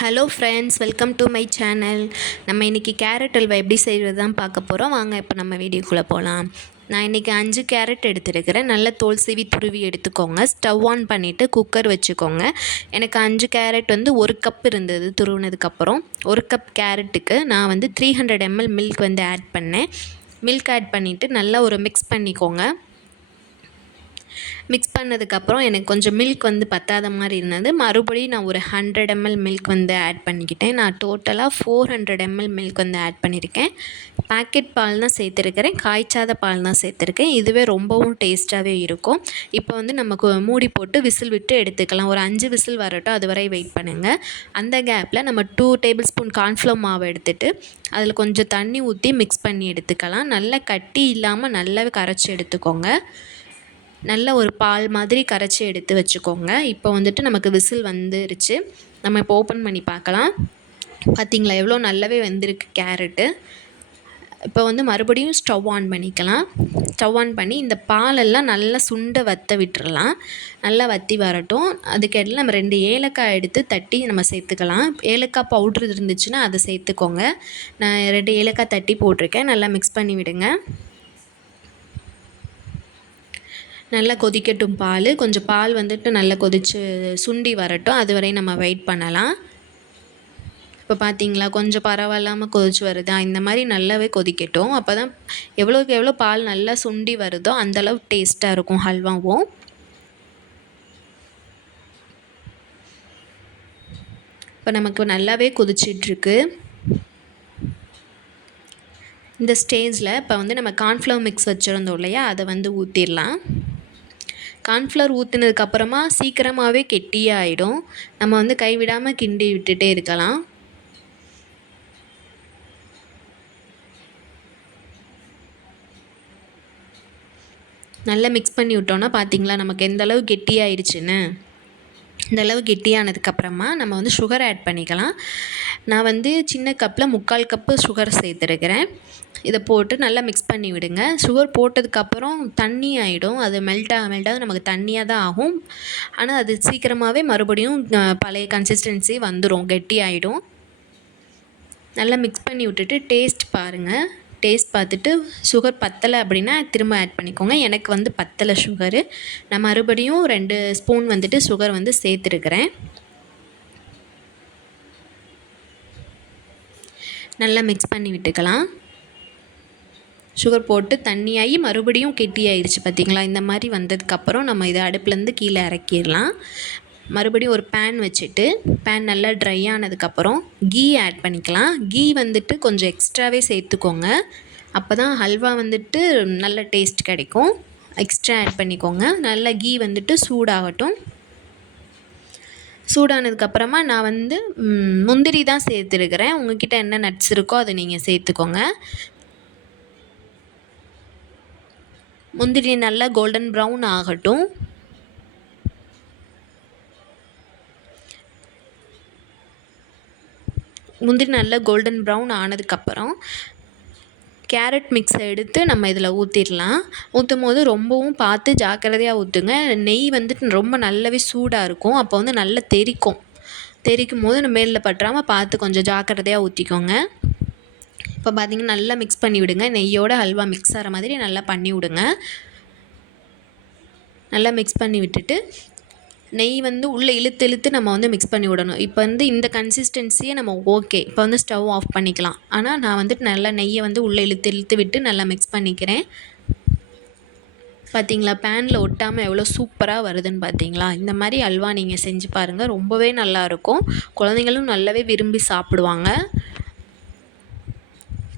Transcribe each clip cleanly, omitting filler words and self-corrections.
Hello friends, welcome to my channel. நம்ம இன்றைக்கி carrot halwa எப்படி செய்கிறது தான் பார்க்க போகிறோம். வாங்க இப்போ நம்ம வீடியோக்குள்ளே போகலாம். நான் இன்றைக்கி 5 கேரட் எடுத்துருக்கிறேன். நல்ல தோல் சீவி துருவி எடுத்துக்கோங்க. ஸ்டவ் ஆன் பண்ணிவிட்டு குக்கர் வச்சுக்கோங்க. எனக்கு 5 கேரட் வந்து 1 கப் இருந்தது. துருவினதுக்கப்புறம் 1 கப் கேரட்டுக்கு நான் வந்து 300 ml மில்க் வந்து ஆட் பண்ணேன். மில்க் ஆட் பண்ணிவிட்டு நல்லா ஒரு மிக்ஸ் பண்ணிக்கோங்க. மிக்ஸ் பண்ணதுக்கப்புறம் எனக்கு கொஞ்சம் மில்க் வந்து பத்தாத மாதிரி இருந்தது. மறுபடியும் நான் ஒரு 100 ml மில்க் வந்து ஆட் பண்ணிக்கிட்டேன். நான் டோட்டலாக 400 ml மில்க் வந்து ஆட் பண்ணியிருக்கேன். பேக்கெட் பால் தான் சேர்த்துருக்கிறேன். காய்ச்சாத பால் தான் சேர்த்துருக்கேன். இதுவே ரொம்பவும் டேஸ்ட்டாகவே இருக்கும். இப்போ வந்து நமக்கு மூடி போட்டு விசில் விட்டு எடுத்துக்கலாம். ஒரு 5 விசில் வரட்டும், அது வரை வெயிட் பண்ணுங்கள். அந்த கேப்பில் நம்ம 2 டேபிள் ஸ்பூன் கார்ன்ஃப்ளவர் மாவு எடுத்துகிட்டு அதில் கொஞ்சம் தண்ணி ஊற்றி மிக்ஸ் பண்ணி எடுத்துக்கலாம். நல்லா கட்டி இல்லாமல் நல்லாவே கரைச்சி எடுத்துக்கோங்க. நல்ல ஒரு பால் மாதிரி கரைச்சி எடுத்து வச்சுக்கோங்க. இப்போ வந்துட்டு நமக்கு விசில் வந்துருச்சு. நம்ம இப்போ ஓப்பன் பண்ணி பார்க்கலாம். பார்த்திங்களா எவ்வளோ நல்லாவே வெந்திருக்கு கேரட்டு. இப்போ வந்து மறுபடியும் ஸ்டவ் ஆன் பண்ணிக்கலாம். ஸ்டவ் ஆன் பண்ணி இந்த பாலெல்லாம் நல்லா சுண்ட வற்ற விட்டுறலாம். நல்லா வற்றி வரட்டும். அதுக்கிடையில் நம்ம 2 ஏலக்காய் எடுத்து தட்டி நம்ம சேர்த்துக்கலாம். ஏலக்காய் பவுட்ரு இருந்துச்சுன்னா அதை சேர்த்துக்கோங்க. நான் 2 ஏலக்காய் தட்டி போட்டிருக்கேன். நல்லா மிக்ஸ் பண்ணி விடுங்க. நல்லா கொதிக்கட்டும் பால். கொஞ்சம் பால் வந்துட்டு நல்லா கொதித்து சுண்டி வரட்டும். அது வரை நம்ம வெயிட் பண்ணலாம். இப்போ பார்த்தீங்களா கொஞ்சம் பரவாயில்லாமல் கொதிச்சு வருதா? இந்த மாதிரி நல்லாவே கொதிக்கட்டும். அப்போ தான் எவ்வளோக்கு எவ்வளோ பால் நல்லா சுண்டி வருதோ அந்தளவு டேஸ்ட்டாக இருக்கும் ஹல்வாவும். இப்போ நமக்கு நல்லாவே கொதிச்சிட்ருக்கு. இந்த ஸ்டேஜில் இப்போ வந்து நம்ம கார்ன்ஃப்ளவர் மிக்ஸ் வச்சுருந்தோம் இல்லையா, அதை வந்து ஊற்றிடலாம். கார்ன்ஃப்ளவர் ஊற்றினதுக்கப்புறமா சீக்கிரமாகவே கெட்டியாகிடும். நம்ம வந்து கைவிடாமல் கிண்டி விட்டுட்டே இருக்கலாம். நல்லா மிக்ஸ் பண்ணி விட்டோன்னா பார்த்திங்களா நமக்கு எந்த அளவு கெட்டியாயிடுச்சுன்னு. இந்த அளவு கெட்டியானதுக்கப்புறமா நம்ம வந்து சுகர் ஆட் பண்ணிக்கலாம். நான் வந்து சின்ன கப்பில் 3/4 கப்பு சுகர் சேர்த்துருக்கிறேன். இதை போட்டு நல்லா மிக்ஸ் பண்ணி விடுங்க. சுகர் போட்டதுக்கப்புறம் தண்ணி ஆகிடும். அது மெல்ட்டாக நமக்கு தண்ணியாக தான் ஆகும். ஆனால் அது சீக்கிரமாகவே மறுபடியும் பழைய கன்சிஸ்டன்சி வந்துடும், கெட்டி ஆகிடும். நல்லா மிக்ஸ் பண்ணி விட்டுட்டு டேஸ்ட் பாருங்கள். டேஸ்ட் பார்த்துட்டு சுகர் பத்தலை அப்படின்னா திரும்ப ஆட் பண்ணிக்கோங்க. எனக்கு வந்து பத்தலை சுகரு. நான் மறுபடியும் 2 ஸ்பூன் வந்துட்டு சுகர் வந்து சேர்த்துருக்கிறேன். நல்லா மிக்ஸ் பண்ணி விட்டுக்கலாம். சுகர் போட்டு தண்ணியாகி மறுபடியும் கெட்டியாயிடுச்சு பார்த்திங்களா. இந்த மாதிரி வந்ததுக்கப்புறம் நம்ம இதை அடுப்புலேருந்து கீழே இறக்கிடலாம். மறுபடியும் ஒரு பேன் வச்சுட்டு பேன் நல்லா ட்ரை ஆனதுக்கப்புறம் கீ ஆட் பண்ணிக்கலாம். கீ வந்துட்டு கொஞ்சம் எக்ஸ்ட்ராவே சேர்த்துக்கோங்க. அப்போ தான் ஹல்வா வந்துட்டு நல்ல டேஸ்ட் கிடைக்கும். எக்ஸ்ட்ரா ஆட் பண்ணிக்கோங்க. நல்லா கீ வந்துட்டு சூடாகட்டும். சூடானதுக்கப்புறமா நான் வந்து முந்திரி தான் சேர்த்துருக்கிறேன். உங்கள்கிட்ட என்ன நட்ஸ் இருக்கோ அதை நீங்கள் சேர்த்துக்கோங்க. முந்திரி நல்லா கோல்டன் ப்ரௌன் ஆகட்டும். முந்திரி நல்லா கோல்டன் ப்ரௌன் ஆனதுக்கப்புறம் கேரட் மிக்ஸை எடுத்து நம்ம இதில் ஊற்றிடலாம். ஊற்றும் போது ரொம்பவும் பார்த்து ஜாக்கிரதையாக ஊற்றுங்க. நெய் வந்துட்டு ரொம்ப நல்லாவே சூடாக இருக்கும். அப்போ வந்து நல்லா தெரிக்கும் போது மேலில் பற்றாமல் பார்த்து கொஞ்சம் ஜாக்கிரதையாக ஊற்றிக்கோங்க. இப்போ பார்த்திங்கன்னா நல்லா மிக்ஸ் பண்ணி விடுங்க. நெய்யோட ஹல்வா மிக்ஸ் ஆகிற மாதிரி நல்லா பண்ணி விடுங்க. நல்லா மிக்ஸ் பண்ணி விட்டுட்டு நெய் வந்து உள்ளே இழுத்து நம்ம வந்து மிக்ஸ் பண்ணி விடணும். இப்போ வந்து இந்த கன்சிஸ்டன்சியை நம்ம ஓகே. இப்போ வந்து ஸ்டவ் ஆஃப் பண்ணிக்கலாம். ஆனால் நான் வந்துட்டு நல்லா நெய்யை வந்து உள்ளே இழுத்து விட்டு நல்லா மிக்ஸ் பண்ணிக்கிறேன். பார்த்திங்களா பேனில் ஒட்டாமல் எவ்வளோ சூப்பராக வருதுன்னு பார்த்திங்களா. இந்த மாதிரி அல்வா நீங்கள் செஞ்சு பாருங்கள். ரொம்பவே நல்லாயிருக்கும். குழந்தைங்களும் நல்லாவே விரும்பி சாப்பிடுவாங்க.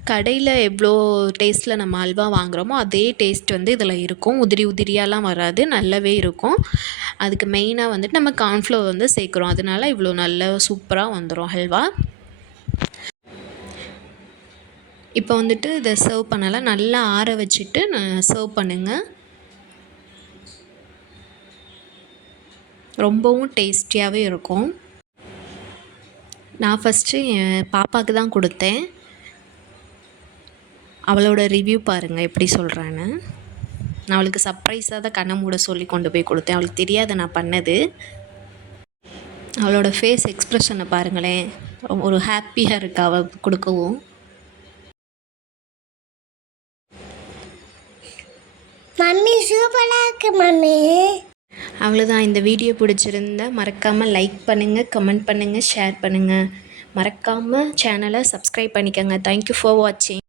கடையில் எவ்வளோ டேஸ்ட்டில் நம்ம அல்வா வாங்குகிறோமோ அதே டேஸ்ட் வந்து இதில் இருக்கும். உதிரியாலாம் வராது, நல்லாவே இருக்கும். அதுக்கு மெயினாக வந்துட்டு நம்ம கார்ன்ஃப்ளவர் வந்து சேர்க்குறோம். அதனால இவ்வளோ நல்ல சூப்பராக வந்துடும் ஹல்வா. இப்போ வந்துட்டு இதை சர்வ் பண்ணலாம். நல்லா ஆற வச்சுட்டு சர்வ் பண்ணுங்கள். ரொம்பவும் டேஸ்டியாகவே இருக்கும். நான் ஃபஸ்ட்டு என் பாப்பாவுக்கு தான் கொடுத்தேன். அவளோட ரிவ்யூ பாருங்கள் எப்படி சொல்கிறான்னு. நான் அவளுக்கு சர்ப்ரைஸாக தான் கண்ணை மூட சொல்லி கொண்டு போய் கொடுத்தேன். அவளுக்கு தெரியாது நான் பண்ணது. அவளோட ஃபேஸ் எக்ஸ்ப்ரெஷனை பாருங்களேன், ஒரு ஹாப்பியாக இருக்கா அவள் கொடுக்கவும். மம்மி சூப்பராக இருக்கு மம்மி. அவ்வளோதான். இந்த வீடியோ பிடிச்சிருந்தா மறக்காமல் லைக் பண்ணுங்கள், கமெண்ட் பண்ணுங்கள், ஷேர் பண்ணுங்கள். மறக்காமல் சேனலை சப்ஸ்கிரைப் பண்ணிக்கோங்க. தேங்க்யூ ஃபார் வாட்சிங்.